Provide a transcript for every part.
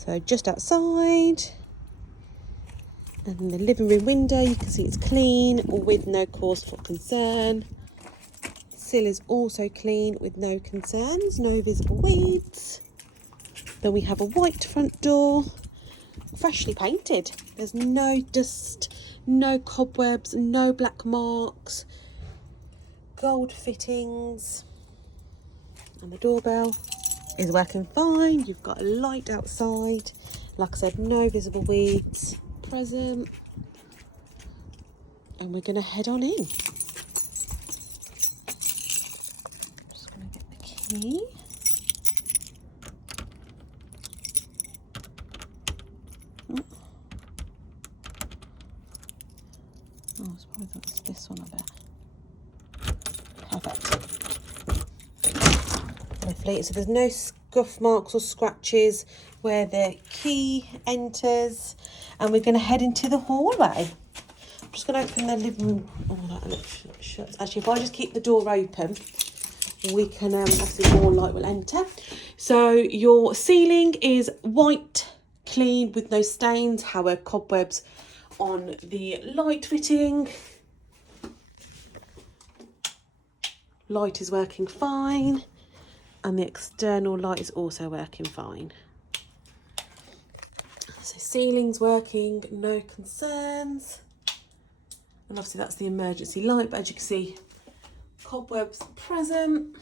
So just outside. And in the living room window, you can see it's clean with no cause for concern. Sill is also clean with no concerns, no visible weeds. Then we have a white front door, freshly painted. There's no dust, no cobwebs, no black marks, gold fittings. And the doorbell is working fine. You've got a light outside. Like I said, no visible weeds present. And we're going to head on in. Just going to get the key. Oh, I probably thought it was this one, I bet. Perfect. Lovely. So there's no scuff marks or scratches where the key enters. And we're going to head into the hallway. I'm just going to open the living room. Oh, that looks shut. Actually, if I just keep the door open, we can, obviously more light will enter. So your ceiling is white, clean with no stains. However, cobwebs on the light fitting. Light is working fine, and the external light is also working fine. So ceiling's working, no concerns. And obviously that's the emergency light, but as you can see, cobwebs present.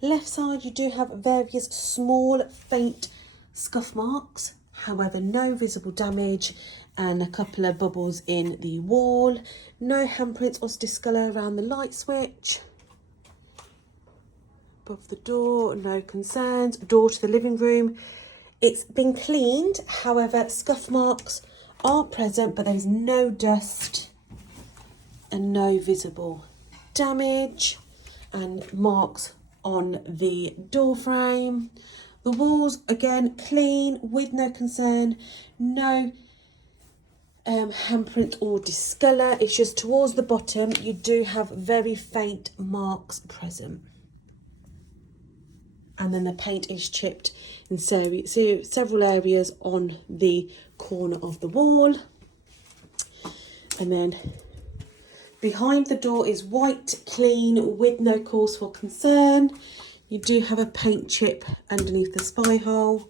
Left side, you do have various small, faint scuff marks. However, no visible damage and a couple of bubbles in the wall. No handprints or discolour around the light switch. Above the door, no concerns. Door to the living room. It's been cleaned. However, scuff marks are present, but there's no dust and no visible damage and marks on the door frame. The walls, again, clean with no concern, no handprint or discolour. It's just towards the bottom, you do have very faint marks present. And then the paint is chipped in several areas on the corner of the wall. And then behind the door is white, clean, with no cause for concern. You do have a paint chip underneath the spy hole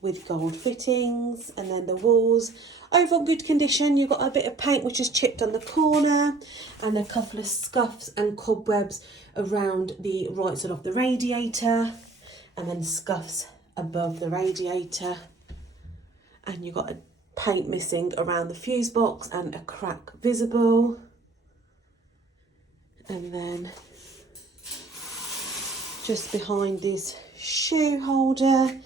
with gold fittings. And then the walls, overall good condition. You've got a bit of paint which is chipped on the corner and a couple of scuffs and cobwebs around the right side of the radiator, and then scuffs above the radiator. And you've got a paint missing around the fuse box and a crack visible. And then just behind this shoe holder,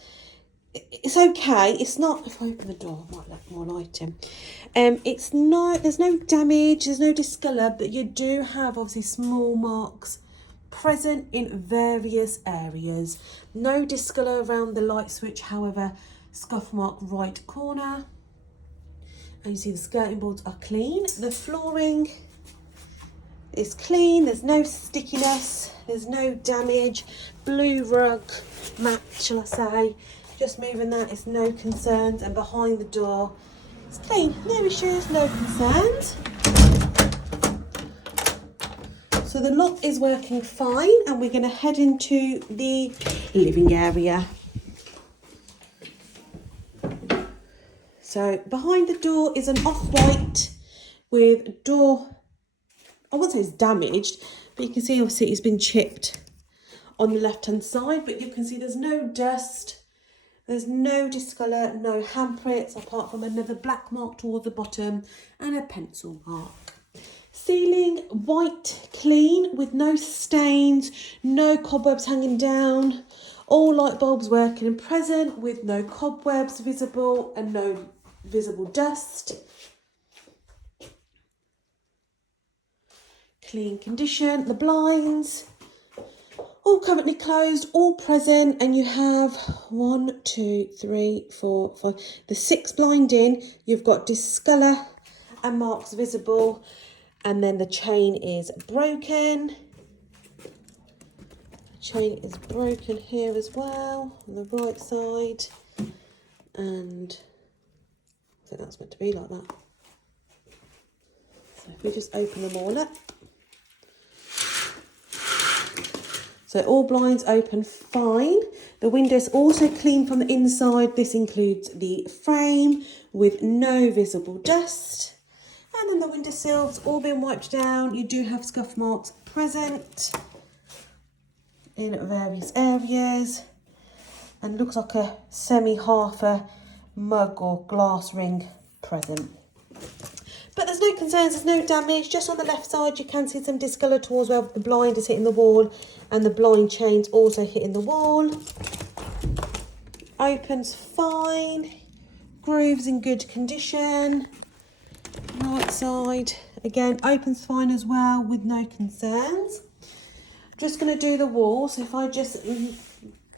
it's okay. It's not, if I open the door, I might let more light in. It's not, there's no damage, there's no discolour, but you do have obviously small marks present in various areas. No discolour around the light switch, however, scuff mark right corner. And you see the skirting boards are clean. The flooring is clean, there's no stickiness, there's no damage. Blue rug mat, shall I say. Just moving that, it's no concerns. And behind the door, it's clean, no issues, no concerns. So the lock is working fine, and we're going to head into the living area. So behind the door is an off-white with door, I wouldn't say it's damaged, but you can see obviously it's been chipped on the left-hand side, but you can see there's no dust, there's no discolour, no handprints, apart from another black mark toward the bottom and a pencil mark. Ceiling, white, clean, with no stains, no cobwebs hanging down. All light bulbs working and present with no cobwebs visible and no visible dust. Clean condition. The blinds, all currently closed, all present, and you have 1, 2, 3, 4, 5. The 6 blind in, you've got discolour and marks visible. And then the chain is broken. The chain is broken here as well, on the right side. And I think that's meant to be like that. So if we just open them all up. So all blinds open fine. The window's also clean from the inside. This includes the frame with no visible dust. And then the windowsill's all been wiped down. You do have scuff marks present in various areas. And looks like a half a mug or glass ring present. But there's no concerns, there's no damage. Just on the left side, you can see some discolour towards where the blind is hitting the wall and the blind chain's also hitting the wall. Opens fine. Grooves in good condition. Right side, again, opens fine as well with no concerns. Just going to do the wall. So if I just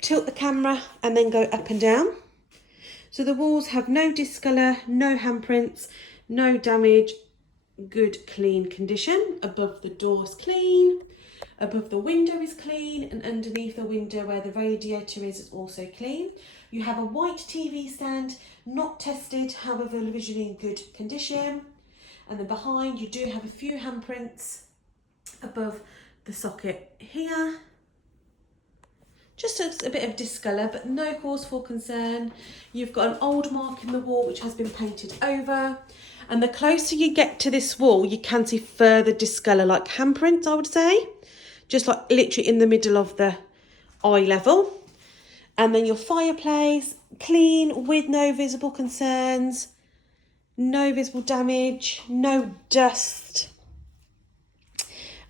tilt the camera and then go up and down. So the walls have no discolour, no handprints, no damage, good clean condition. Above the door's clean, above the window is clean, and underneath the window where the radiator is also clean. You have a white TV stand, not tested, however visually in good condition. And then behind you do have a few handprints above the socket here. Just a bit of discolour, but no cause for concern. You've got an old mark in the wall which has been painted over. And the closer you get to this wall, you can see further discolour, like handprints, I would say. Just like literally in the middle of the eye level. And then your fireplace, clean with no visible concerns. No visible damage, no dust.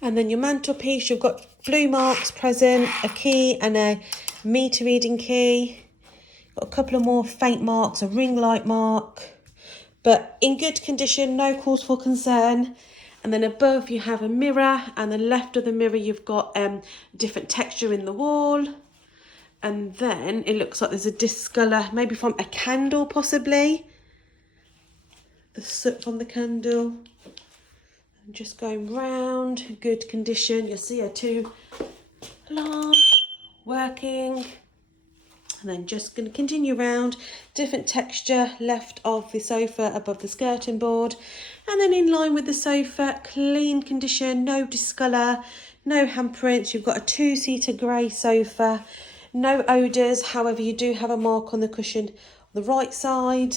And then your mantelpiece, you've got blue marks present, a key and a meter reading key. Got a couple of more faint marks, a ring light mark, but in good condition, no cause for concern. And then above you have a mirror, and the left of the mirror you've got different texture in the wall. And then it looks like there's a discolour, maybe from a candle possibly. The soot from the candle. Just going round, good condition. You'll see a 2 alarm working. And then just going to continue round, different texture left of the sofa above the skirting board. And then in line with the sofa, clean condition, no discolour, no handprints. You've got a 2-seater grey sofa, no odours. However, you do have a mark on the cushion on the right side.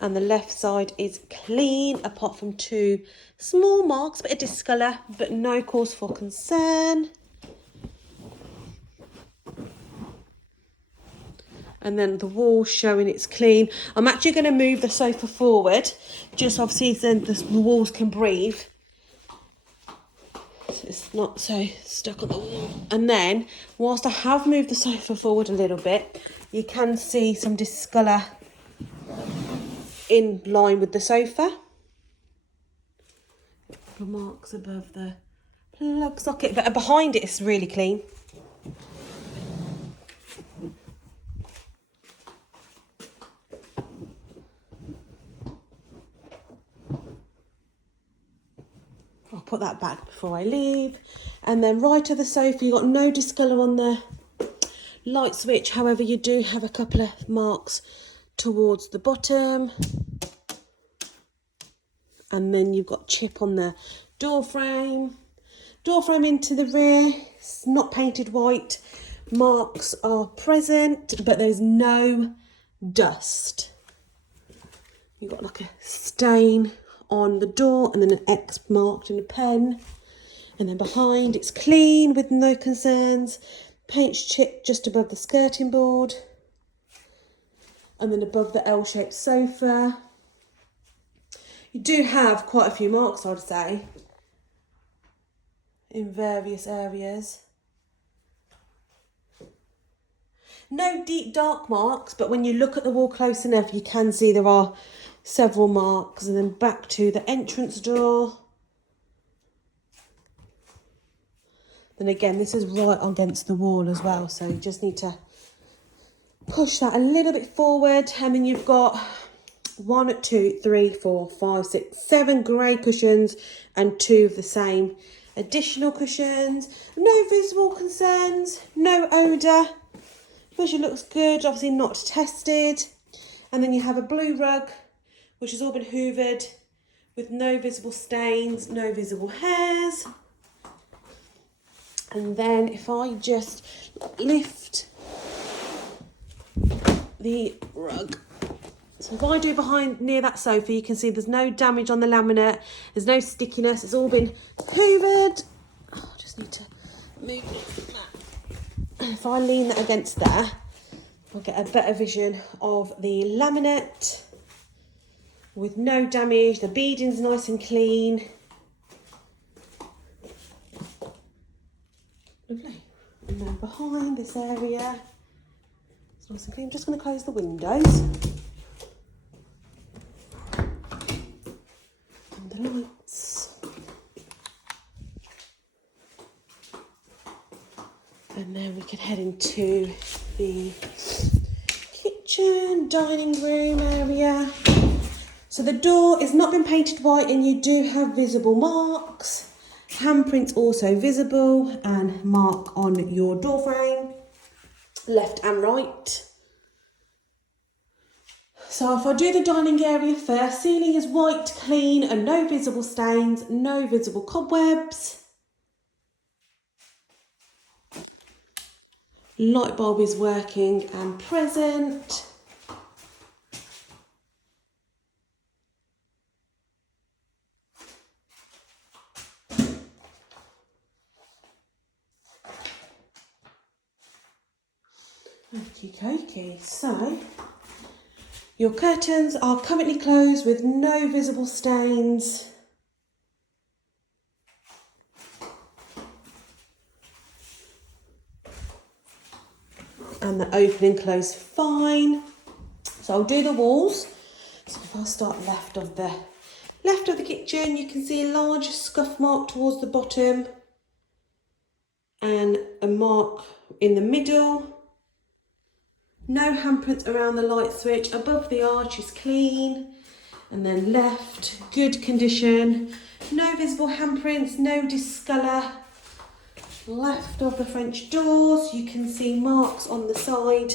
And the left side is clean, apart from 2 small marks, bit of discolour, but no cause for concern. And then the wall showing it's clean. I'm actually going to move the sofa forward, just obviously so the walls can breathe. So it's not so stuck on the wall. And then, whilst I have moved the sofa forward a little bit, you can see some discolour in line with the sofa. The marks above the plug socket, but behind it it's really clean. I'll put that back before I leave. And then right of the sofa, you've got no discolour on the light switch. However, you do have a couple of marks towards the bottom. And then you've got chip on the door frame. Door frame into the rear, it's not painted white. Marks are present, but there's no dust. You've got like a stain on the door and then an X marked in a pen. And then behind it's clean with no concerns. Paint chip just above the skirting board. And then above the L-shaped sofa. You do have quite a few marks, I'd say, in various areas. No deep dark marks, but when you look at the wall close enough, you can see there are several marks. And then back to the entrance door. Then again, this is right against the wall as well, so you just need to push that a little bit forward. And then you've got 1, 2, 3, 4, 5, 6, 7 grey cushions and 2 of the same additional cushions. No visible concerns, no odour. Visual looks good, obviously not tested. And then you have a blue rug, which has all been hoovered with no visible stains, no visible hairs. And then if I just lift the rug, so if I do behind near that sofa, you can see there's no damage on the laminate, there's no stickiness, it's all been hoovered. Oh, I just need to move that. If I lean that against there, I'll get a better vision of the laminate with no damage. The beading's nice and clean. Lovely. And then behind this area, it's nice and clean. I'm just going to close the windows. And the lights. And then we can head into the kitchen, dining room area. So the door has not been painted white and you do have visible marks. Handprints also visible and mark on your door frame, left and right. So if I do the dining area first, ceiling is white, clean and no visible stains, no visible cobwebs. Light bulb is working and present. Okay, so your curtains are currently closed with no visible stains. And the open and close fine. So I'll do the walls. So if I start left of the kitchen, you can see a large scuff mark towards the bottom and a mark in the middle. No handprints around the light switch. Above the arch is clean. And then left, good condition. No visible handprints, no discolour. Left of the French doors, you can see marks on the side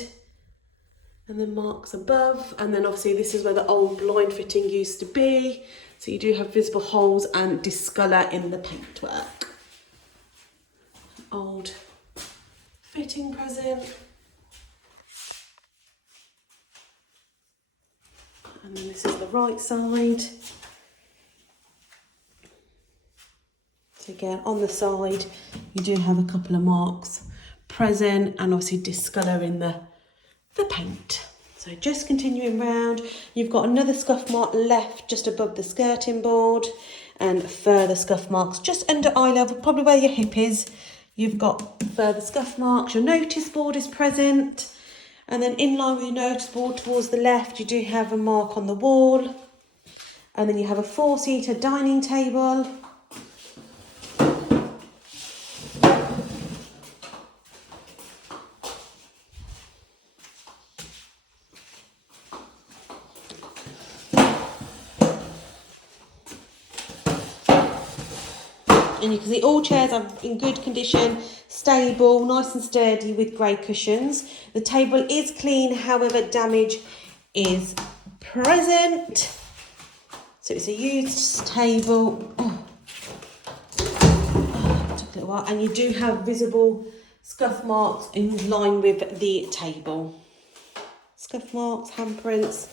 and then marks above. And then obviously this is where the old blind fitting used to be. So you do have visible holes and discolour in the paintwork. Old fitting present. And then this is the right side. So again, on the side, you do have a couple of marks present and obviously discolour in the paint. So just continuing round, you've got another scuff mark left just above the skirting board and further scuff marks just under eye level, probably where your hip is. You've got further scuff marks. Your notice board is present. And then in line with your notice board towards the left, you do have a mark on the wall. And then you have a 4-seater dining table. And you can see all chairs are in good condition, stable, nice and sturdy with grey cushions. The table is clean, however, damage is present. So it's a used table. Took a little while. And you do have visible scuff marks in line with the table. Scuff marks, handprints.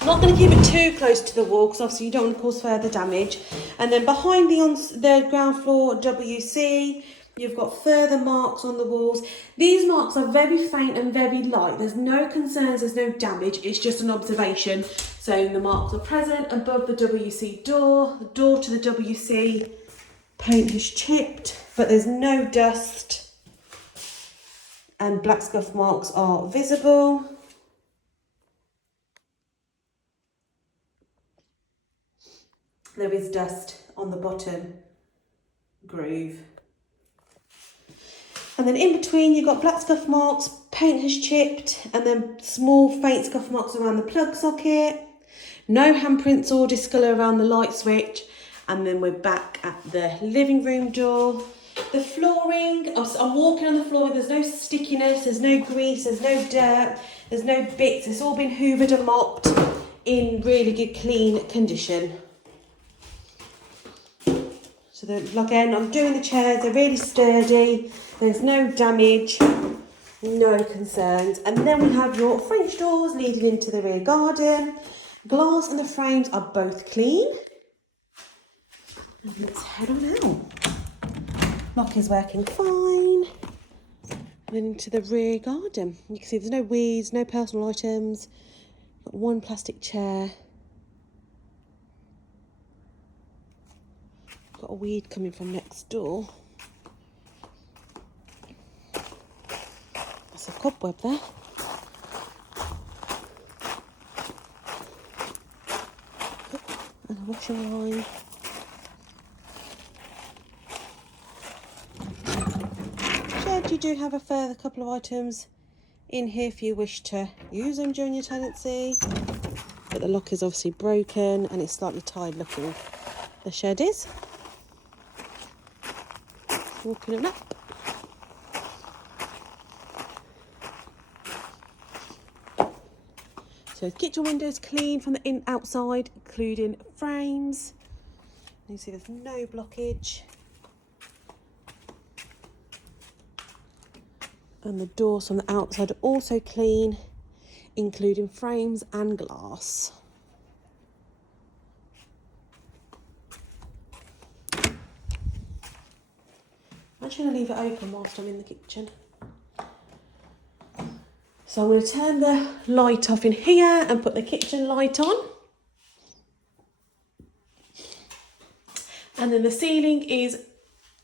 I'm not going to keep it too close to the wall because obviously you don't want to cause further damage. And then behind the ground floor WC, you've got further marks on the walls. These marks are very faint and very light. There's no concerns, there's no damage. It's just an observation. So the marks are present above the WC door. The door to the WC paint is chipped, but there's no dust. And black scuff marks are visible. There is dust on the bottom groove. And then in between you've got black scuff marks, paint has chipped, and then small faint scuff marks around the plug socket. No handprints or discolour around the light switch. And then we're back at the living room door. The flooring, I'm walking on the floor, there's no stickiness, there's no grease, there's no dirt, there's no bits. It's all been hoovered and mopped in really good clean condition. So again, I'm doing the chairs, they're really sturdy, there's no damage, no concerns. And then we have your French doors leading into the rear garden. Glass and the frames are both clean. And let's head on out. Lock is working fine. And then into the rear garden. You can see there's no weeds, no personal items. Got one plastic chair. Got a weed coming from next door. That's a cobweb there. And a washing line. You do have a further couple of items in here if you wish to use them during your tenancy, but the lock is obviously broken and it's slightly tired looking. The shed is. Walking it up. So the kitchen windows clean from the outside, including frames. You see there's no blockage. And the doors from the outside are also clean, including frames and glass. I'm actually going to leave it open whilst I'm in the kitchen. So I'm going to turn the light off in here and put the kitchen light on. And then the ceiling is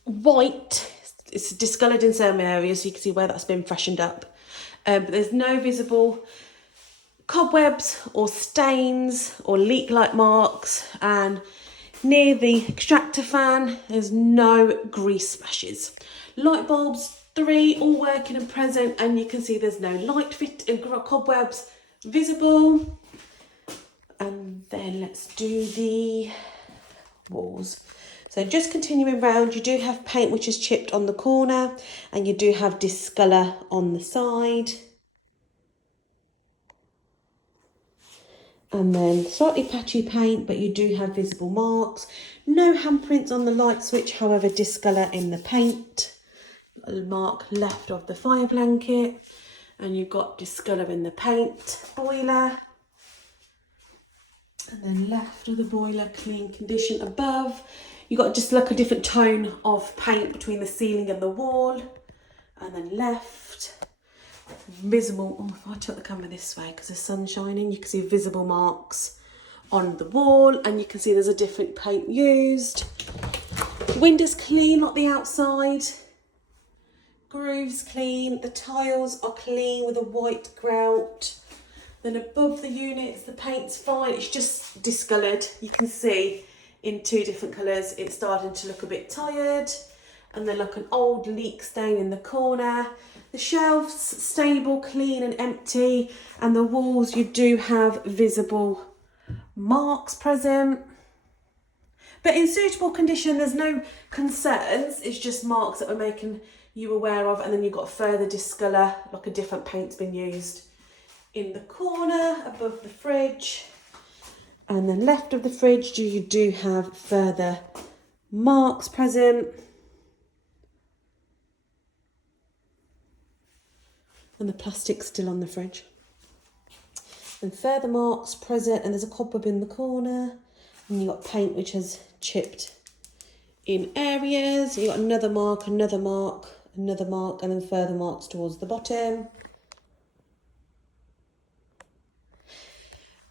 white. It's discoloured in some areas, so you can see where that's been freshened up. But there's no visible cobwebs or stains or leak-like marks. And near the extractor fan, there's no grease splashes. Light bulbs, 3, all working and present. And you can see there's no light fit and cobwebs visible. And then let's do the walls. So just continuing round, you do have paint which is chipped on the corner and you do have discolour on the side. And then slightly patchy paint, but you do have visible marks. No handprints on the light switch, however, discolour in the paint. A mark left of the fire blanket and you've got discolour in the paint. Boiler. And then left of the boiler, clean condition above. You've got just like a different tone of paint between the ceiling and the wall. And then left, visible, oh, if I took the camera this way because the sun's shining, you can see visible marks on the wall and you can see there's a different paint used. Windows clean like the outside. Grooves clean, the tiles are clean with a white grout. Then above the units, the paint's fine, it's just discoloured. You can see in 2 different colours, it's starting to look a bit tired. And then like an old leak stain in the corner. The shelves, stable, clean and empty. And the walls, you do have visible marks present. But in suitable condition, there's no concerns. It's just marks that we're making you aware of. And then you've got further discolour, like a different paint's been used in the corner above the fridge. And then left of the fridge, you do have further marks present. And the plastic's still on the fridge. And further marks present, and there's a cobweb in the corner. And you've got paint which has chipped in areas. You've got another mark, another mark, another mark, and then further marks towards the bottom.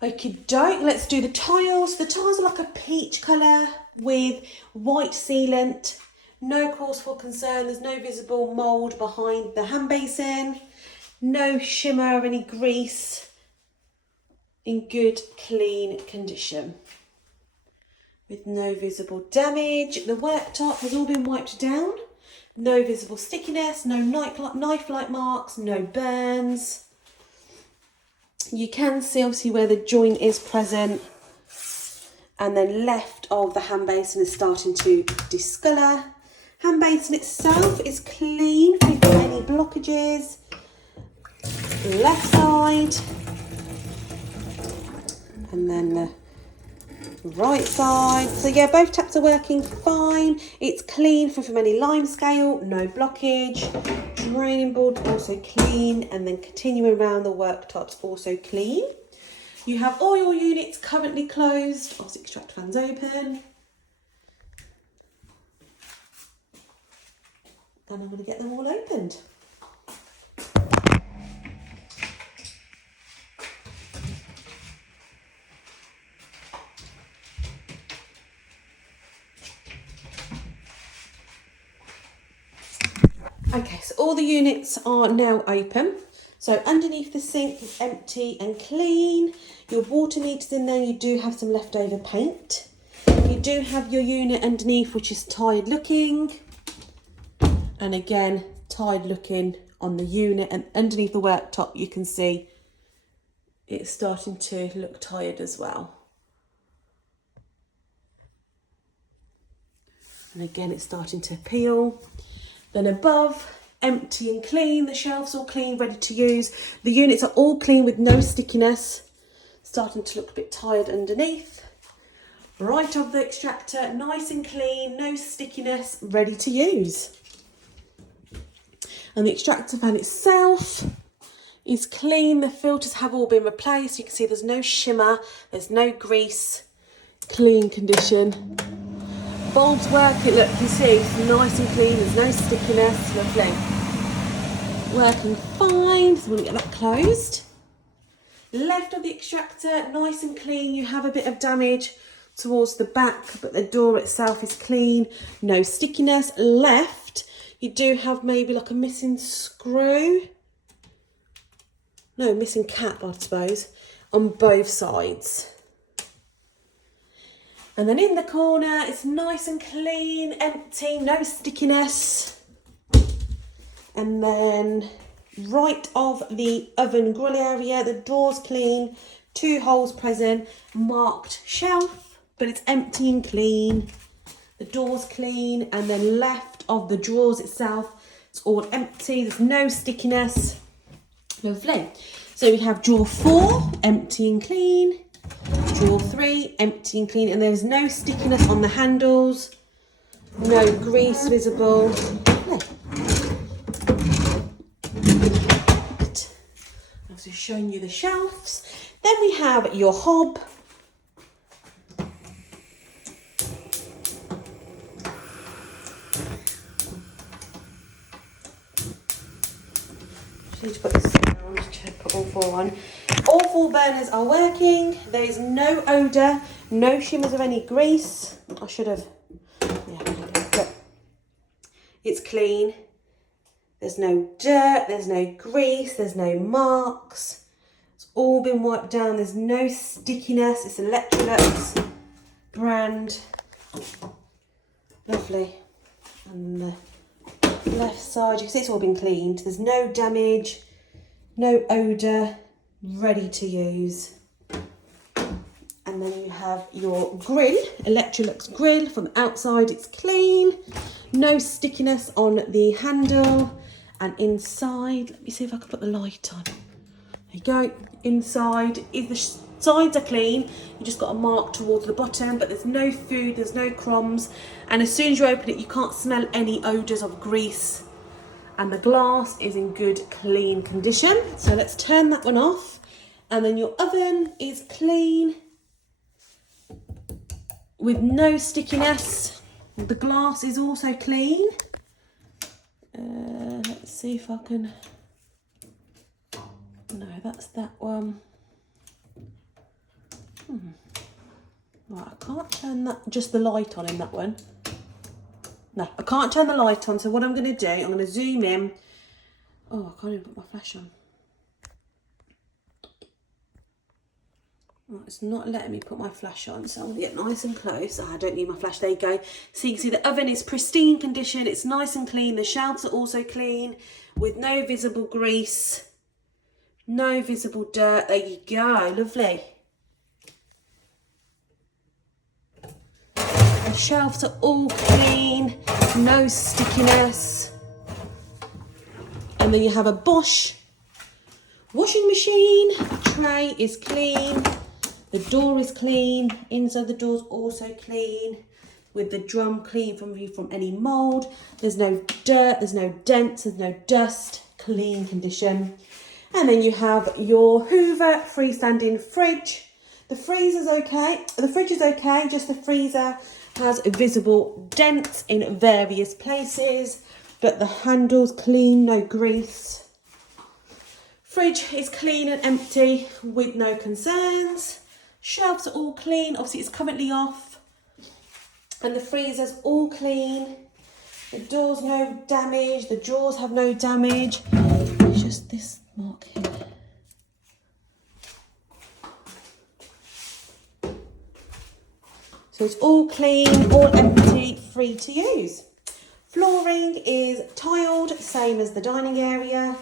Okie doke, let's do the tiles. The tiles are like a peach colour with white sealant. No cause for concern, there's no visible mould behind the hand basin. No shimmer or any grease. In good, clean condition. With no visible damage. The worktop has all been wiped down. No visible stickiness, no knife-like marks, no burns. You can see obviously where the joint is present, and then left of the hand basin is starting to discolour. Hand basin itself is clean, free from any blockages. Left side. And then the right side. So yeah, both taps are working fine. It's clean, free from any lime scale, no blockage. Draining board also clean, and then continuing around the worktops also clean. You have all your units currently closed. Obviously, extract fans open. And I'm going to get them all opened. Okay, so all the units are now open. So underneath the sink is empty and clean. Your water meter's in there. You do have some leftover paint. You do have your unit underneath, which is tired looking. And again, tired looking on the unit, and underneath the worktop you can see it's starting to look tired as well. And again, it's starting to peel. Then above, empty and clean. The shelves all clean, ready to use. The units are all clean with no stickiness. Starting to look a bit tired underneath. Right of the extractor, nice and clean, no stickiness, ready to use. And the extractor fan itself is clean. The filters have all been replaced. You can see there's no shimmer, there's no grease, clean condition. Bulbs working, look, you can see it's nice and clean, there's no stickiness, lovely. Working fine, so we'll get that closed. Left of the extractor, nice and clean. You have a bit of damage towards the back, but the door itself is clean, no stickiness. Left, you do have maybe like a missing screw. No, missing cap, I suppose, on both sides. And then in the corner, it's nice and clean, empty, no stickiness. And then right of the oven grill area, the door's clean, 2 holes present, marked shelf, but it's empty and clean. The door's clean, and then left of the drawers itself, it's all empty, there's no stickiness. Lovely. So we have drawer 4, empty and clean. Drawer 3, empty and clean, and there's no stickiness on the handles, no grease visible. No. I've just shown you the shelves. Then we have your hob. Need to put this down to put all 4 on. All 4 burners are working. There is no odour, no shimmers of any grease. I should have, but it's clean. There's no dirt, there's no grease, there's no marks. It's all been wiped down. There's no stickiness. It's Electrolux brand. Lovely. And the left side, you can see it's all been cleaned. There's no damage, no odour, ready to use. And then you have your grill, Electrolux grill. From outside it's clean, no stickiness on the handle. And inside, let me see if I can put the light on. There you go. Inside, if the sides are clean, you just got a mark towards the bottom, but there's no food, there's no crumbs. And as soon as you open it, you can't smell any odours of grease. And the glass is in good, clean condition. So let's turn that one off. And then your oven is clean with no stickiness. The glass is also clean. Let's see if I can, no, that's that one. Right, I can't turn that, just the light on in that one. No, I can't turn the light on, so what I'm going to do, I'm going to zoom in. Oh, I can't even put my flash on. Right, it's not letting me put my flash on, so I'm going to get nice and close. Oh, I don't need my flash, there you go. So you can see the oven is pristine condition, it's nice and clean. The shelves are also clean with no visible grease, no visible dirt. There you go, lovely. shelves are all clean, no stickiness. And then you have a Bosch washing machine. The tray is clean. The door is clean. Inside the door's also clean. With the drum clean from any mould. There's no dirt, there's no dents, there's no dust. Clean condition. And then you have your Hoover freestanding fridge. The freezer's okay. The fridge is okay, just the freezer has visible dents in various places. But the handle's clean, no grease. Fridge is clean and empty with no concerns. Shelves are all clean. Obviously, it's currently off. And the freezer's all clean. The door's no damage. The drawers have no damage. It's just this mark here. So it's all clean, all empty, free to use. Flooring is tiled, same as the dining area.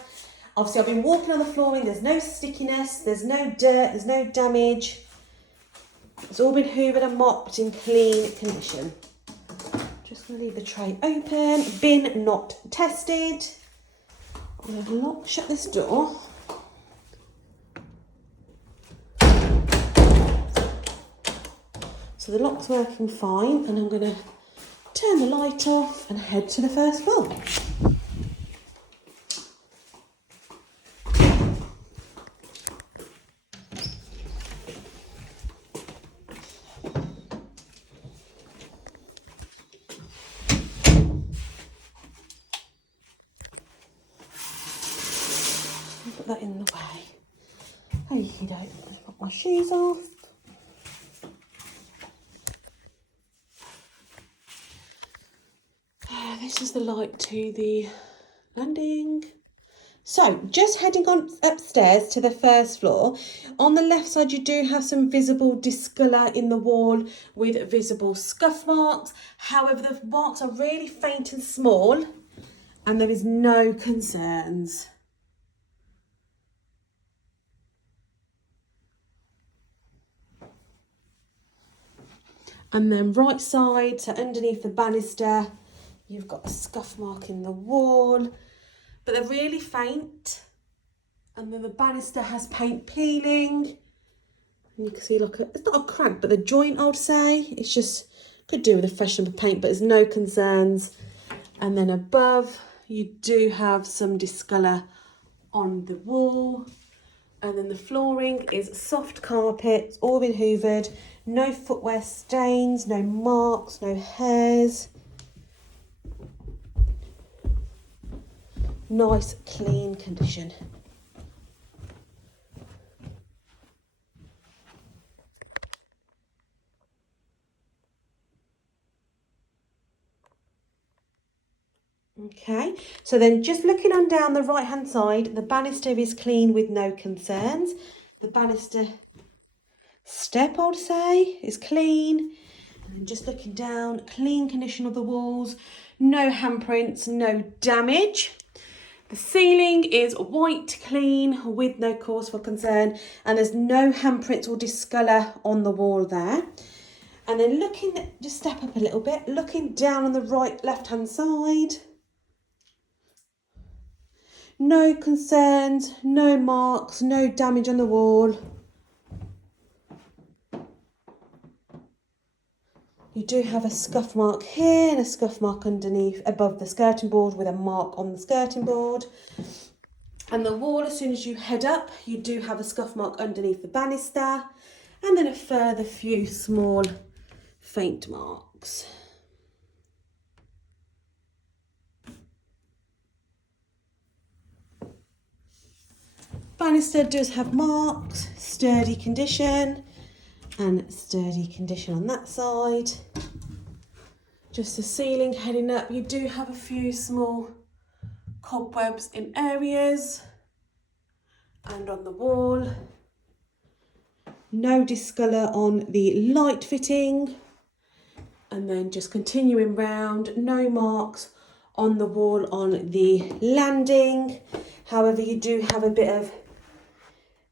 Obviously, I've been walking on the flooring. There's no stickiness, there's no dirt, there's no damage. It's all been hoovered and mopped in clean condition. Just going to leave the tray open. Bin not tested. I'm going to shut this door. So the lock's working fine, and I'm going to turn the light off and head to the first floor. Put that in the way. Okie doke, let's put my shoes off. This is the light to the landing. So just heading on upstairs to the first floor. On the left side you do have some visible discolour in the wall with visible scuff marks. However, the marks are really faint and small and there is no concerns. And then right side, so underneath the banister, you've got a scuff mark in the wall, but they're really faint. And then the banister has paint peeling. And you can see like it's not a crack, but the joint, I would say, it's just could do with a freshen of paint, but there's no concerns. And then above, you do have some discolour on the wall. And then the flooring is soft carpet, it's all been hoovered, no footwear stains, no marks, no hairs. Nice, clean condition. Okay, so then just looking on down the right hand side, the banister is clean with no concerns. The banister step, I would say, is clean. And then just looking down, clean condition of the walls, no handprints, no damage. The ceiling is white clean with no cause for concern, and there's no handprints or discolour on the wall there. And then looking, just step up a little bit, looking down on the right left hand side. No concerns, no marks, no damage on the wall. You do have a scuff mark here and a scuff mark underneath above the skirting board with a mark on the skirting board. And the wall, as soon as you head up, you do have a scuff mark underneath the banister, and then a further few small faint marks. Banister does have marks, sturdy condition, and sturdy condition on that side. Just the ceiling heading up, you do have a few small cobwebs in areas, and on the wall. No discolour on the light fitting, and then just continuing round, no marks on the wall on the landing. However, you do have a bit of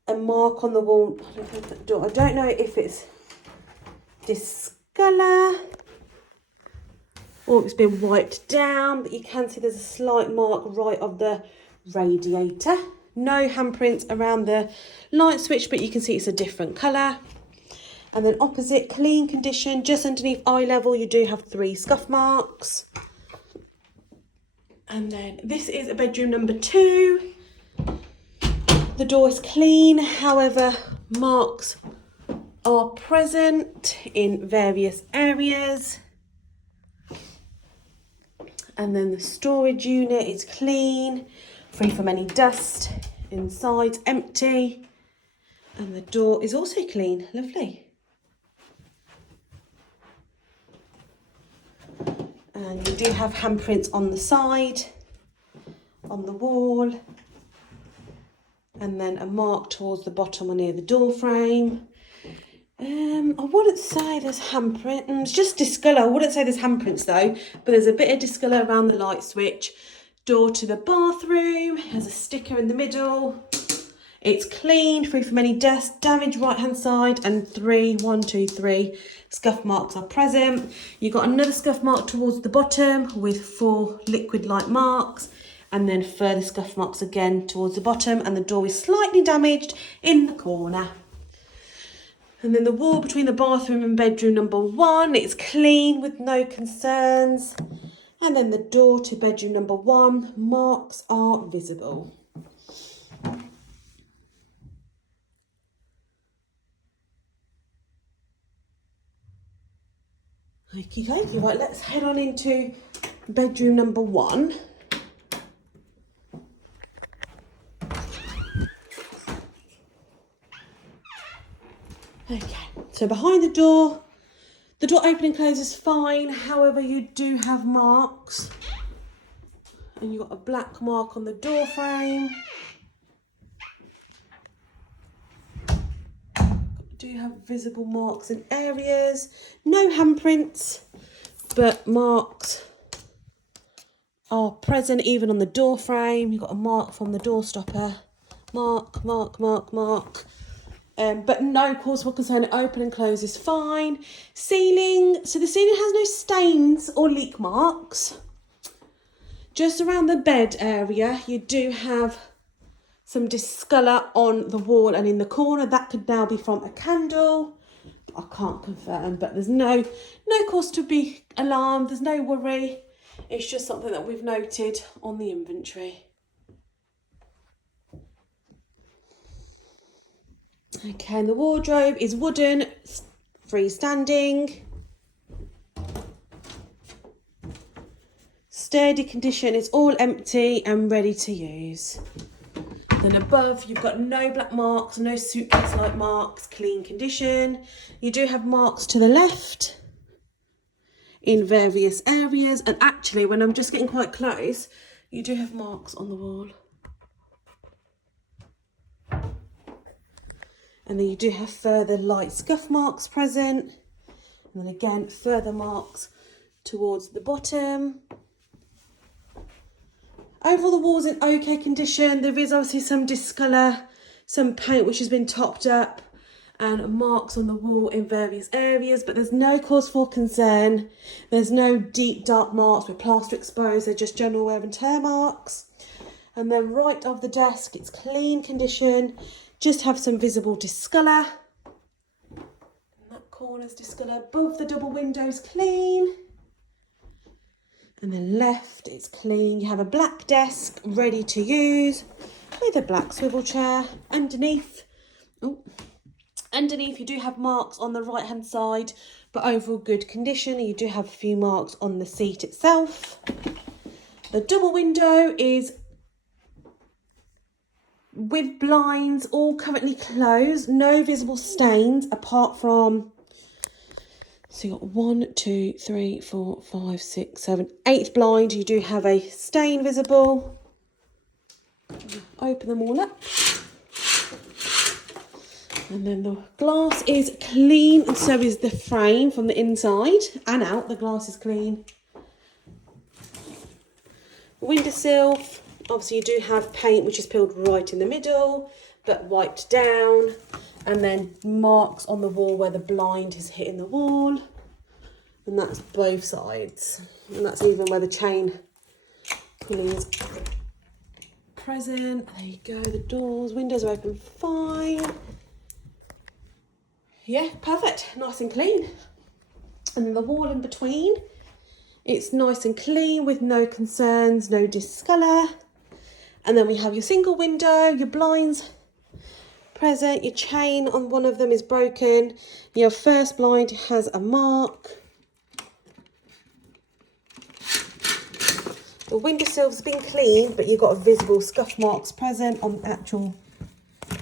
a mark on the wall. I don't know if it's discolour or it's been wiped down, but you can see there's a slight mark right of the radiator. No handprints around the light switch, but you can see it's a different colour. And then opposite, clean condition, just underneath eye level, you do have 3 scuff marks. And then this is a bedroom number 2. The door is clean, however, marks are present in various areas. And then the storage unit is clean, free from any dust. Inside, empty. And the door is also clean, lovely. And you do have handprints on the side, on the wall, and then a mark towards the bottom or near the door frame. I wouldn't say there's handprints, just discolour. I wouldn't say there's handprints though, but there's a bit of discolour around the light switch. Door to the bathroom has a sticker in the middle. It's clean, free from any dust, damage right hand side, and 3 scuff marks are present. You've got another scuff mark towards the bottom with 4 liquid light marks, and then further scuff marks again towards the bottom, and the door is slightly damaged in the corner. And then the wall between the bathroom and bedroom number 1, it's clean with no concerns. And then the door to bedroom number 1, marks are visible. Okie dokie, right, let's head on into bedroom number 1. Okay, so behind the door open and close is fine, however you do have marks. And you've got a black mark on the door frame. Do have visible marks in areas. No handprints, but marks are present even on the door frame. You've got a mark from the door stopper. Mark. But no cause for concern, open and close is fine. Ceiling, so the ceiling has no stains or leak marks. Just around the bed area, you do have some discolour on the wall and in the corner. That could now be from a candle. I can't confirm, but there's no cause to be alarmed. There's no worry. It's just something that we've noted on the inventory. Okay, and the wardrobe is wooden, freestanding. Sturdy condition, it's all empty and ready to use. Then above, you've got no black marks, no suitcase-like marks, clean condition. You do have marks to the left in various areas. And actually, when I'm just getting quite close, you do have marks on the wall. And then you do have further light scuff marks present. And then again, further marks towards the bottom. Overall, the wall's in okay condition. There is obviously some discolour, some paint which has been topped up, and marks on the wall in various areas, but there's no cause for concern. There's no deep dark marks with plaster exposed. They're just general wear and tear marks. And then right of the desk, it's clean condition. Just have some visible discolour. And that corner's discolour. Above the double windows, clean. And then left, it's clean. You have a black desk ready to use with a black swivel chair. Underneath, you do have marks on the right hand side, but overall good condition. You do have a few marks on the seat itself. The double window is with blinds all currently closed, no visible stains apart from, so you got 1, 2, 3, 4, 5, 6, 7, 8th blind. You do have a stain visible. Open them all up. And then the glass is clean, and so is the frame from the inside and out. The glass is clean. Windowsill, obviously you do have paint which is peeled right in the middle, but wiped down. And then marks on the wall where the blind is hitting the wall. And that's both sides. And that's even where the chain pulley's present. There you go, the doors, windows are open fine. Yeah, perfect, nice and clean. And then the wall in between, it's nice and clean with no concerns, no discolour. And then we have your single window, your blinds present, your chain on one of them is broken. Your first blind has a mark. The windowsill's been cleaned, but you've got visible scuff marks present on the actual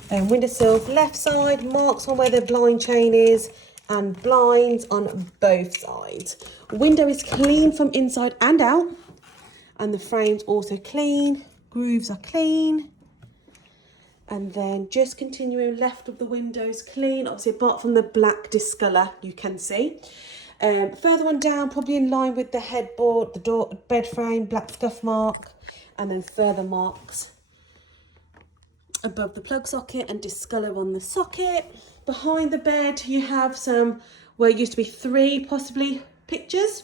windowsill. Left side, marks on where the blind chain is, and blinds on both sides. Window is clean from inside and out, and the frame's also clean. Grooves are clean. And then just continuing left of the windows clean, obviously apart from the black discolour you can see. Further on down, probably in line with the headboard, the door, bed frame, black scuff mark, and then further marks above the plug socket and discolour on the socket. Behind the bed you have some, where it used to be 3 possibly pictures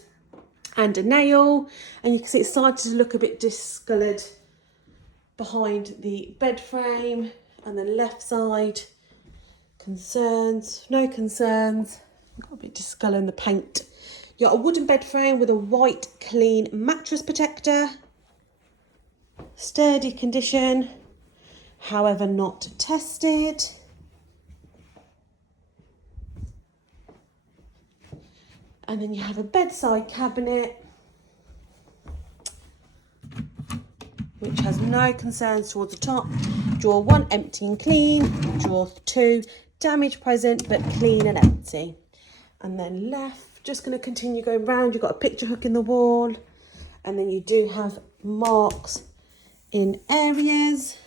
and a nail, and you can see it's starting to look a bit discoloured behind the bed frame. And then left side, concerns, no concerns. Got a bit of discolour in the paint. You got a wooden bed frame with a white clean mattress protector. Sturdy condition, however not tested. And then you have a bedside cabinet which has no concerns towards the top. Drawer 1 empty and clean. Drawer 2 damage present but clean and empty. And then left, just going to continue going round. You've got a picture hook in the wall, and then you do have marks in areas.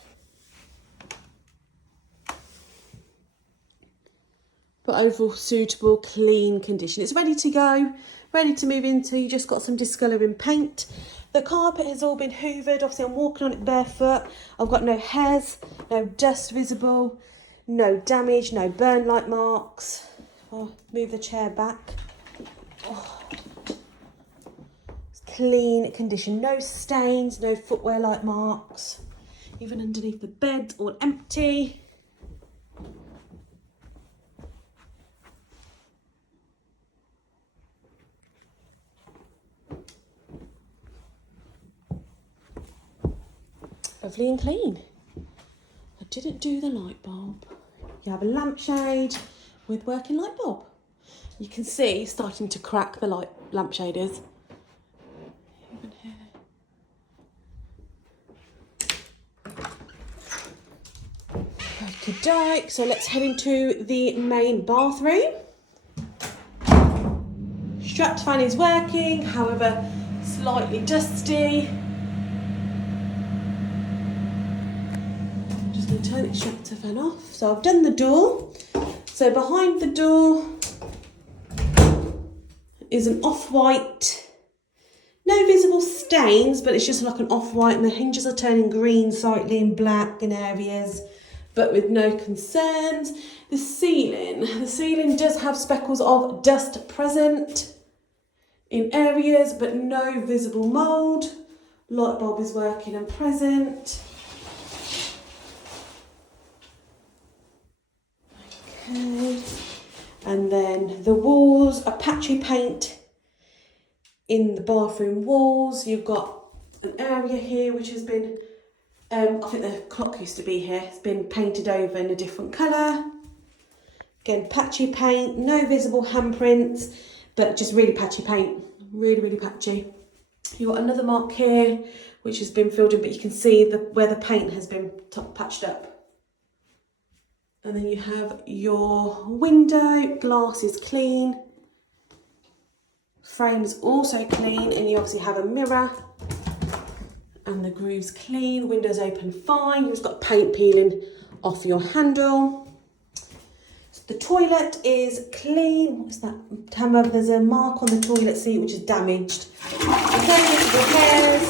But overall suitable, clean condition. It's ready to go, ready to move into. You just got some discolouring paint. The carpet has all been hoovered. Obviously I'm walking on it barefoot. I've got no hairs, no dust visible, no damage, no burn-like marks. I'll move the chair back. Oh. It's clean condition, no stains, no footwear-like marks. Even underneath the bed, all empty. Lovely and clean. I didn't do the light bulb. You have a lampshade with working light bulb. You can see starting to crack, the lampshade is. Even here. Okie doke, so let's head into the main bathroom. Strapped fan is working, however slightly dusty. Turn its shutter fan off. So I've done the door. So behind the door is an off-white, no visible stains, but it's just like an off-white, and the hinges are turning green slightly and black in areas, but with no concerns. The ceiling does have speckles of dust present in areas, but no visible mould. Light bulb is working and present. Okay. And then the walls are patchy paint in the bathroom walls. You've got an area here which has been, I think the clock used to be here, it's been painted over in a different colour. Again, patchy paint, no visible handprints, but just really patchy paint, really patchy. You've got another mark here which has been filled in, but you can see where the paint has been patched up. And then you have your window, glass is clean, frame's also clean, and you obviously have a mirror, and the groove's clean, windows open fine, you've got paint peeling off your handle. The toilet is clean. What's that? However, there's a mark on the toilet seat which is damaged. The repairs,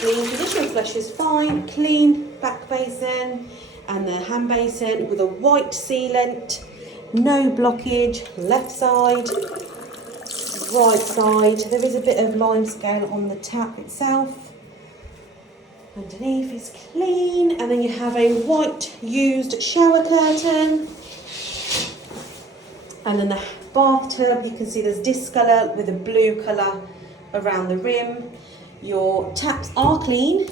clean condition, flush is fine, clean back basin, and the hand basin with a white sealant, no blockage, left side, Right side, there is a bit of limescale on the tap itself. Underneath is clean, and then you have a white used shower curtain. And then the bathtub, you can see there's discolour with a blue colour around the rim. Your taps are clean.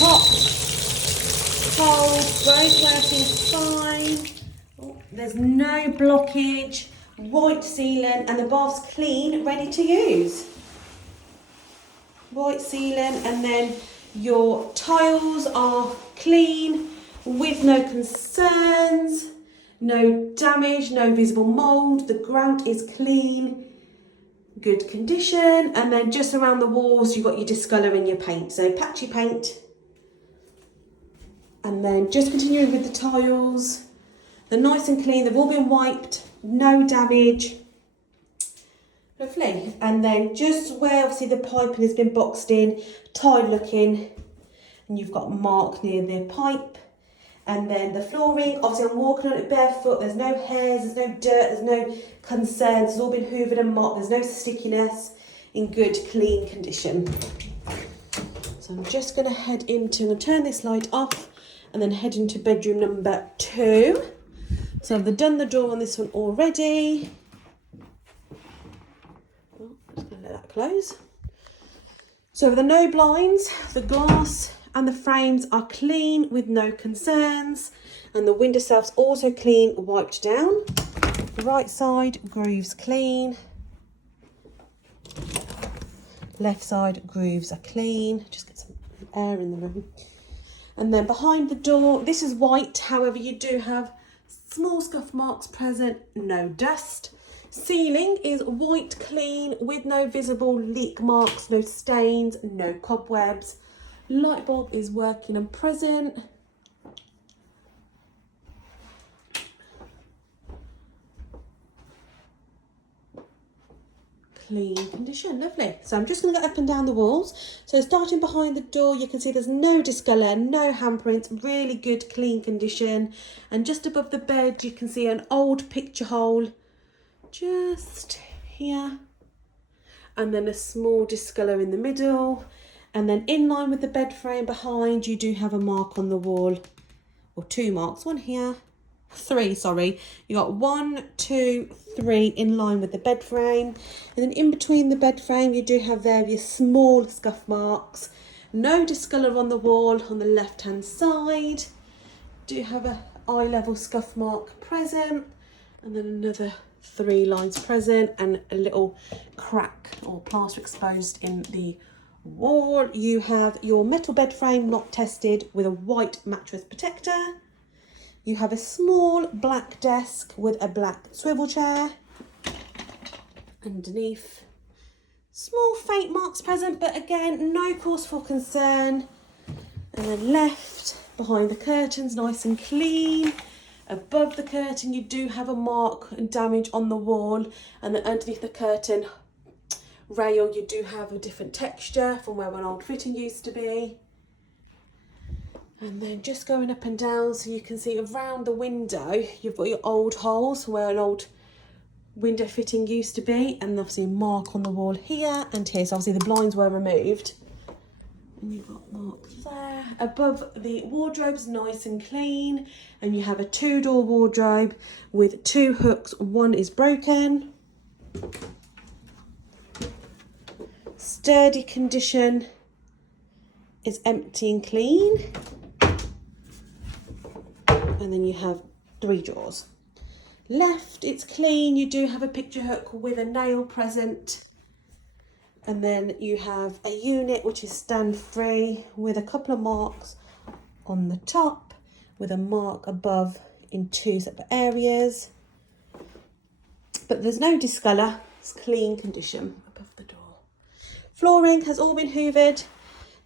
Hot, cold, both working fine. Oh, there's no blockage. White sealant, and the bath's clean, ready to use. White sealant, and then your tiles are clean with no concerns, no damage, no visible mould. The grout is clean, good condition, and then just around the walls you've got your discolouring your paint, so patchy paint. And then just continuing with the tiles, they're nice and clean, they've all been wiped, no damage. Lovely. And then just where obviously the piping has been boxed in, tiled looking, and you've got a mark near the pipe. And then the flooring, obviously I'm walking on it barefoot, there's no hairs, there's no dirt, there's no concerns, it's all been hoovered and mopped, there's no stickiness, in good clean condition. So I'm just going to head into and turn this light off and then head into bedroom number 2. So I've done the door on this one already. Oh, just going to let that close. So with the no blinds, the glass and the frames are clean with no concerns, and the window self's also clean, wiped down. Right side grooves clean. Left side grooves are clean. Just get some air in the room. And then behind the door, this is white, however you do have small scuff marks present, no dust. Ceiling is white clean with no visible leak marks, no stains, no cobwebs. Light bulb is working and present. Clean condition, lovely. So I'm just going to go up and down the walls. So starting behind the door, you can see there's no discolour, no handprints, really good clean condition. And just above the bed, you can see an old picture hole just here. And then a small discolour in the middle. And then in line with the bed frame behind, you do have a mark on the wall, or 2 marks, one here. 3, sorry. You got 1, 2, 3 in line with the bed frame, and then in between the bed frame you do have various small scuff marks. No discolour on the wall on the left hand side. Do have a eye level scuff mark present, and then another 3 lines present, and a little crack or plaster exposed in the wall. You have your metal bed frame not tested with a white mattress protector. You have a small black desk with a black swivel chair. Underneath, small faint marks present, but again, no cause for concern. And then left, behind the curtains, nice and clean. Above the curtain, you do have a mark and damage on the wall. And then underneath the curtain rail, you do have a different texture from where an old fitting used to be. And then just going up and down, so you can see around the window, you've got your old holes where an old window fitting used to be, and obviously a mark on the wall here and here. So obviously the blinds were removed. And you've got marks there. Above the wardrobe's nice and clean, and you have a 2-door wardrobe with 2 hooks. One is broken. Sturdy condition, is empty and clean. And then you have 3 drawers. Left, it's clean. You do have a picture hook with a nail present. And then you have a unit which is stand free with a couple of marks on the top, with a mark above in 2 separate areas. But there's no discolour, it's clean condition above the door. Flooring has all been hoovered.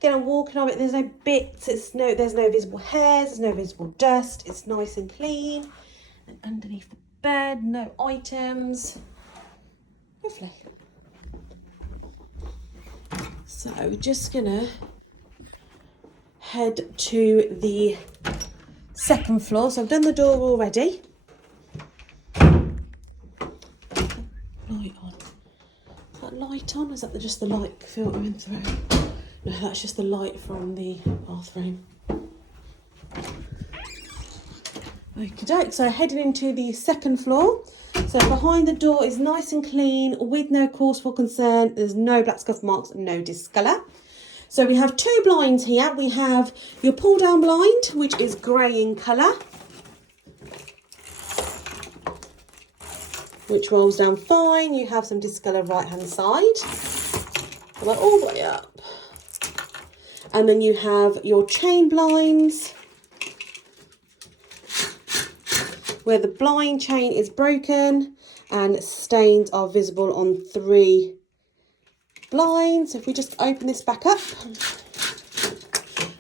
Again, I'm walking on it, there's no bits, there's no visible hairs, there's no visible dust, it's nice and clean. And underneath the bed, no items. Lovely. So we're just gonna head to the 2nd floor. So I've done the door already. Light on. light on? Is that just the light filtering through? No, that's just the light from the bathroom. Okay, so heading into the second floor. So behind the door is nice and clean with no cause for concern. There's no black scuff marks, no discolour. So we have two blinds here. We have your pull down blind, which is grey in colour, which rolls down fine. You have some discolour right hand side, all the way up. And then you have your chain blinds, where the blind chain is broken and stains are visible on 3 blinds. If we just open this back up,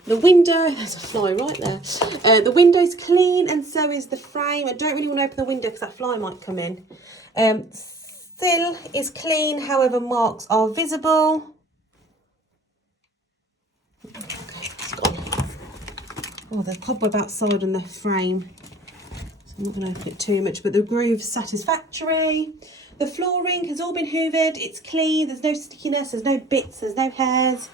the window, there's a fly right there. The window's clean and so is the frame. I don't really want to open the window because that fly might come in. Sill is clean, however marks are visible. Okay, it's gone. Oh, the cobweb outside on the frame. I'm not going to open it too much, but the groove's satisfactory. The flooring has all been hoovered. It's clean. There's no stickiness. There's no bits. There's no hairs.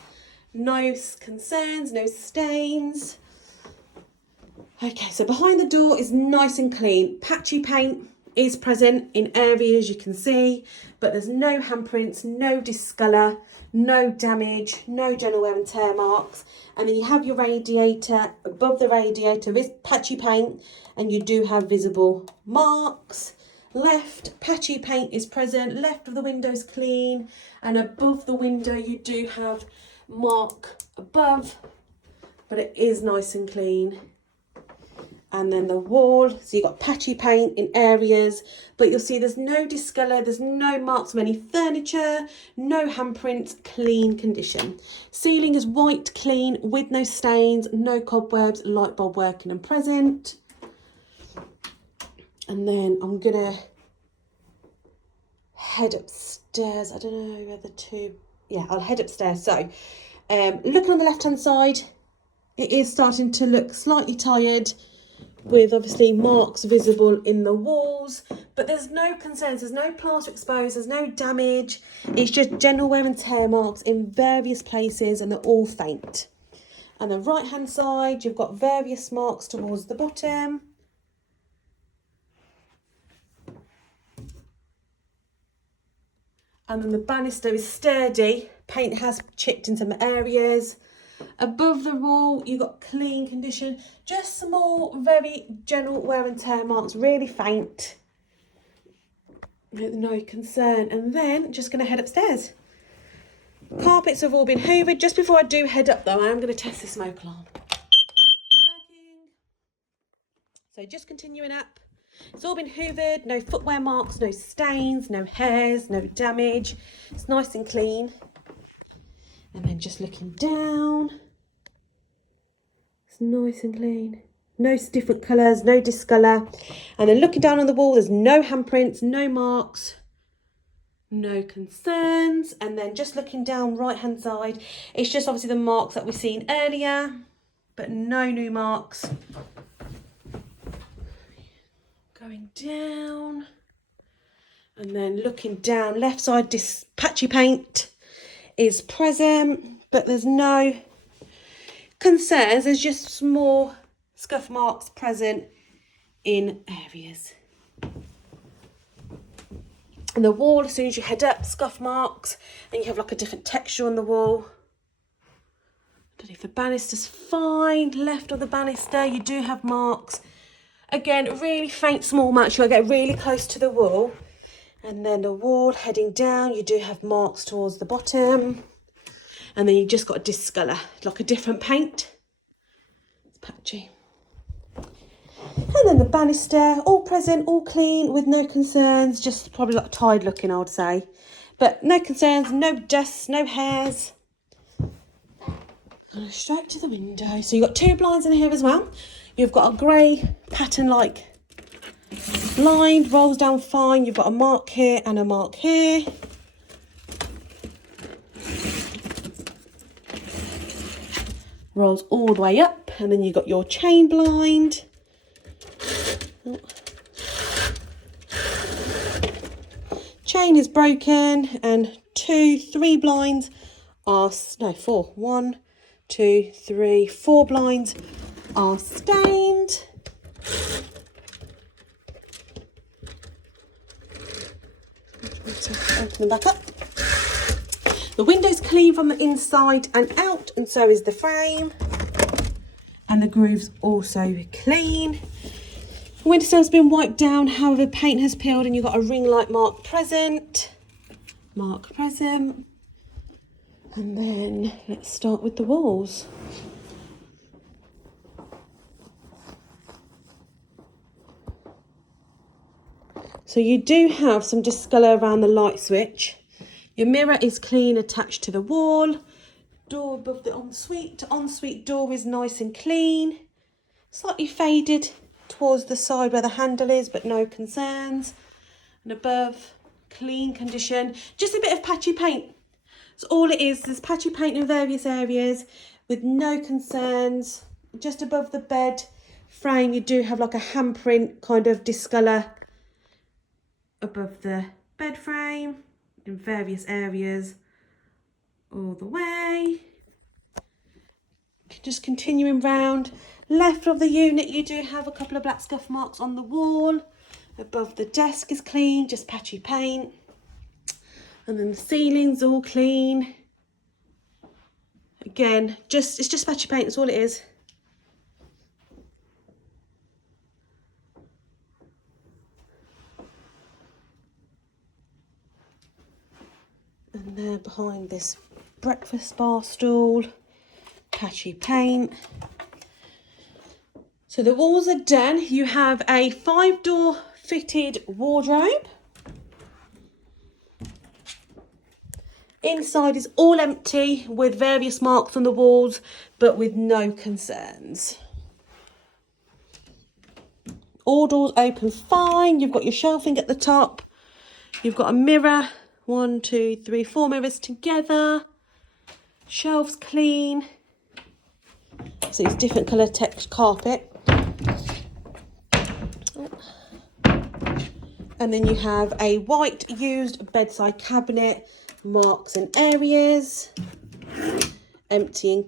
No concerns. No stains. Okay, so behind the door is nice and clean. Patchy paint is present in areas you can see, but there's no handprints, no discolour, no damage, no general wear and tear marks. And then you have your radiator. Above the radiator is patchy paint, and you do have visible marks. Left, patchy paint is present. Left of the window is clean, and above the window you do have mark above, but it is nice and clean. And then the wall, so you've got patchy paint in areas, but you'll see there's no discolour, there's no marks of any furniture, no handprints, clean condition. Ceiling is white, clean, with no stains, no cobwebs, light bulb working and present. And then I'm gonna head upstairs. I don't know whether to, yeah, I'll head upstairs. So looking on the left hand side, it is starting to look slightly tired, with obviously marks visible in the walls, but there's no concerns, there's no plaster exposed, there's no damage. It's just general wear and tear marks in various places, and they're all faint. And the right hand side, you've got various marks towards the bottom. And then the banister is sturdy. Paint has chipped in some areas. Above the wall, you've got clean condition. Just some more very general wear and tear marks, really faint. No concern. And then just going to head upstairs. Carpets have all been hoovered. Just before I do head up though, I am going to test the smoke alarm. Working. So just continuing up. It's all been hoovered, no footwear marks, no stains, no hairs, no damage. It's nice and clean. And then just looking down, it's nice and clean. No different colours, no discolour. And then looking down on the wall, there's no handprints, no marks, no concerns. And then just looking down right hand side, it's just obviously the marks that we've seen earlier, but no new marks. Going down, and then looking down left side, this patchy paint is present, but there's no concerns. There's just small scuff marks present in areas. And the wall, as soon as you head up, scuff marks, and you have like a different texture on the wall. Underneath the banister's fine. Left of the banister, you do have marks. Again, really faint small marks. You'll get really close to the wall. And then the wall heading down, you do have marks towards the bottom. And then you've just got a discolour, like a different paint. It's patchy. And then the banister, all present, all clean, with no concerns. Just probably like tired looking, I would say. But no concerns, no dust, no hairs. Going straight to the window. So you've got 2 blinds in here as well. You've got a grey pattern-like blind, rolls down fine. You've got a mark here and a mark here. Rolls all the way up, and then you've got your chain blind. Chain is broken and 2, 3 blinds are, no, 4. 1, 2, 3, 4 blinds are stained. Open them back up. The window's clean from the inside and out, and so is the frame. And the groove's also clean. The windowsill's been wiped down, however, paint has peeled and you've got a ring light mark present. Mark present. And then let's start with the walls. So you do have some discolour around the light switch. Your mirror is clean, attached to the wall. Door above the ensuite door is nice and clean. Slightly faded towards the side where the handle is, but no concerns. And above, clean condition. Just a bit of patchy paint. That's all it is. There's patchy paint in various areas with no concerns. Just above the bed frame, you do have like a handprint kind of discolour above the bed frame in various areas all the way. Just continuing round. Left of the unit, you do have a couple of black scuff marks on the wall. Above the desk is clean, just patchy paint. And then the ceiling's all clean. Again, it's just patchy paint, that's all it is. And there behind this breakfast bar stool, patchy paint. So the walls are done. You have a 5-door fitted wardrobe. Inside is all empty with various marks on the walls, but with no concerns. All doors open fine. You've got your shelving at the top. You've got a mirror. 1, 2, 3, 4 mirrors together. Shelves clean. So it's different colour text carpet. And then you have a white used bedside cabinet, marks and areas. Empty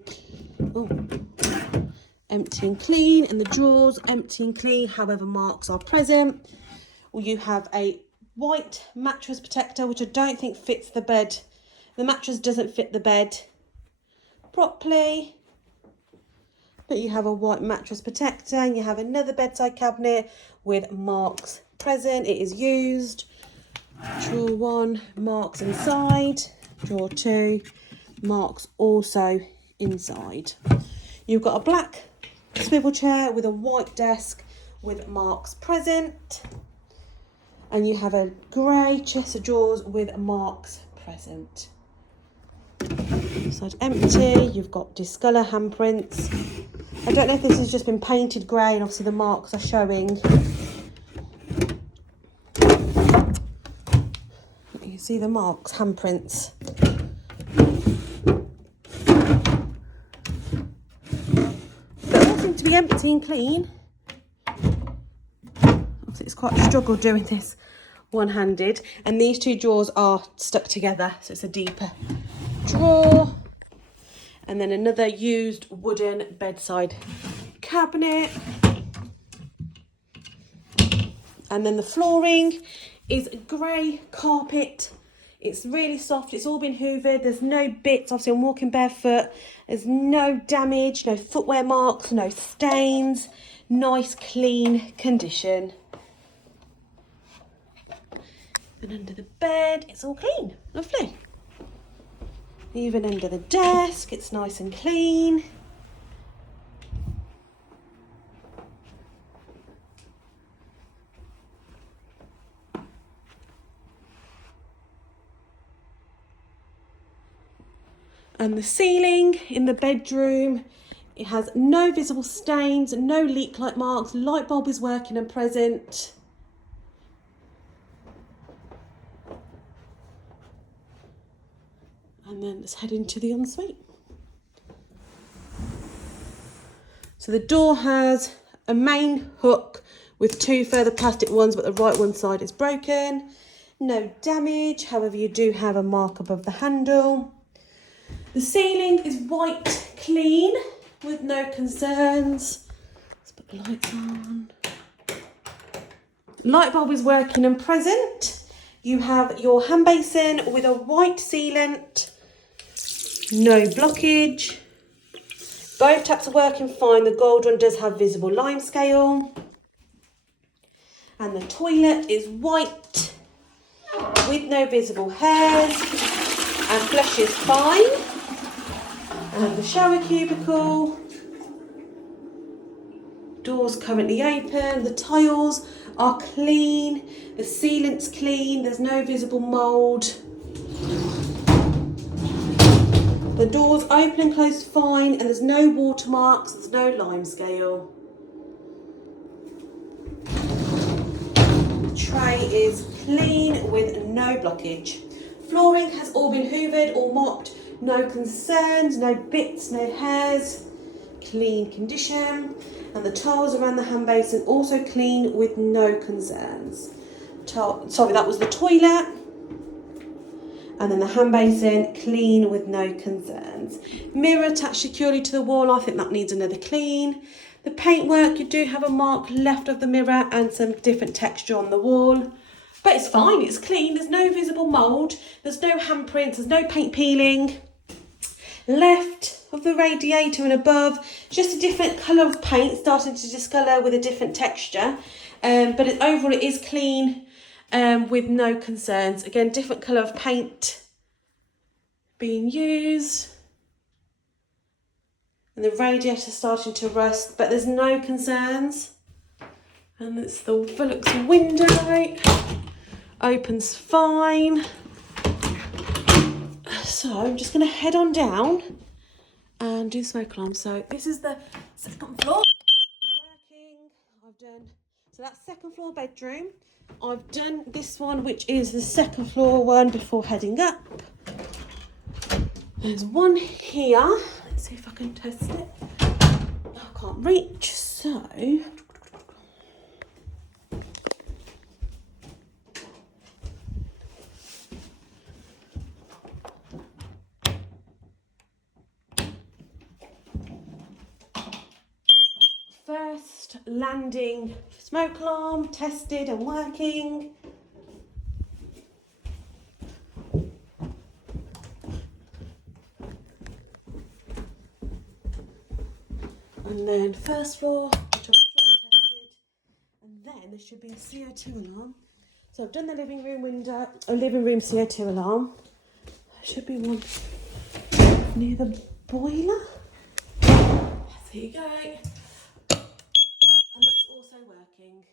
and clean, and the drawers empty and clean, however marks are present. Or you have a white mattress protector, which I don't think fits the bed. The mattress doesn't fit the bed properly, but you have a white mattress protector, and you have another bedside cabinet with marks present. It is used. Drawer 1, marks inside. Drawer 2, marks also inside. You've got a black swivel chair with a white desk with marks present. And you have a grey chest of drawers with marks present. Side empty. You've got discolour handprints. I don't know if this has just been painted grey, and obviously the marks are showing. You see the marks, handprints. But all seem to be empty and clean. It's quite a struggle doing this one-handed, and these 2 drawers are stuck together, so it's a deeper drawer. And then another used wooden bedside cabinet. And then the flooring is grey carpet. It's really soft, it's all been hoovered, there's no bits, obviously I'm walking barefoot, there's no damage, no footwear marks, no stains, nice clean condition. And under the bed, it's all clean. Lovely. Even under the desk, it's nice and clean. And the ceiling in the bedroom, it has no visible stains, no leak light marks, light bulb is working and present. And then let's head into the ensuite. So the door has a main hook with 2 further plastic ones, but the right one side is broken. no damage. However, you do have a mark above the handle. The ceiling is white clean with no concerns. Let's put the lights on. Light bulb is working and present. You have your hand basin with a white sealant, no blockage. Both taps are working fine. The gold one does have visible lime scale. And the toilet is white with no visible hairs and flushes fine. And the shower cubicle, doors currently open. The tiles are clean, the sealant's clean, there's no visible mould. The doors open and close fine, and there's no watermarks, there's no lime scale. The tray is clean with no blockage. Flooring has all been hoovered or mopped, no concerns, no bits, no hairs, clean condition. And the tiles around the hand basin also clean with no concerns. Sorry, that was the toilet. And then the hand basin clean with no concerns. Mirror attached securely to the wall. I think that needs another clean. The paintwork, you do have a mark left of the mirror and some different texture on the wall. But it's fine, it's clean. There's no visible mould. There's no handprints, there's no paint peeling. Left of the radiator and above, just a different colour of paint starting to discolour with a different texture. But overall it is clean with no concerns. Again, different colour of paint being used. And the radiator starting to rust, but there's no concerns. And it's the Velux window. Opens fine. So I'm just going to head on down and do the smoke alarm. So this is the second floor. Working. I've done, so that's second floor bedroom. I've done this one, which is the second floor one before heading up. There's one here. Let's see if I can test it. I can't reach, so first landing smoke alarm tested and working. And then first floor, which I'm sure tested, and then there should be a CO2 alarm. So I've done the living room window, a living room CO2 alarm. There should be one near the boiler. There you go. And that's also working.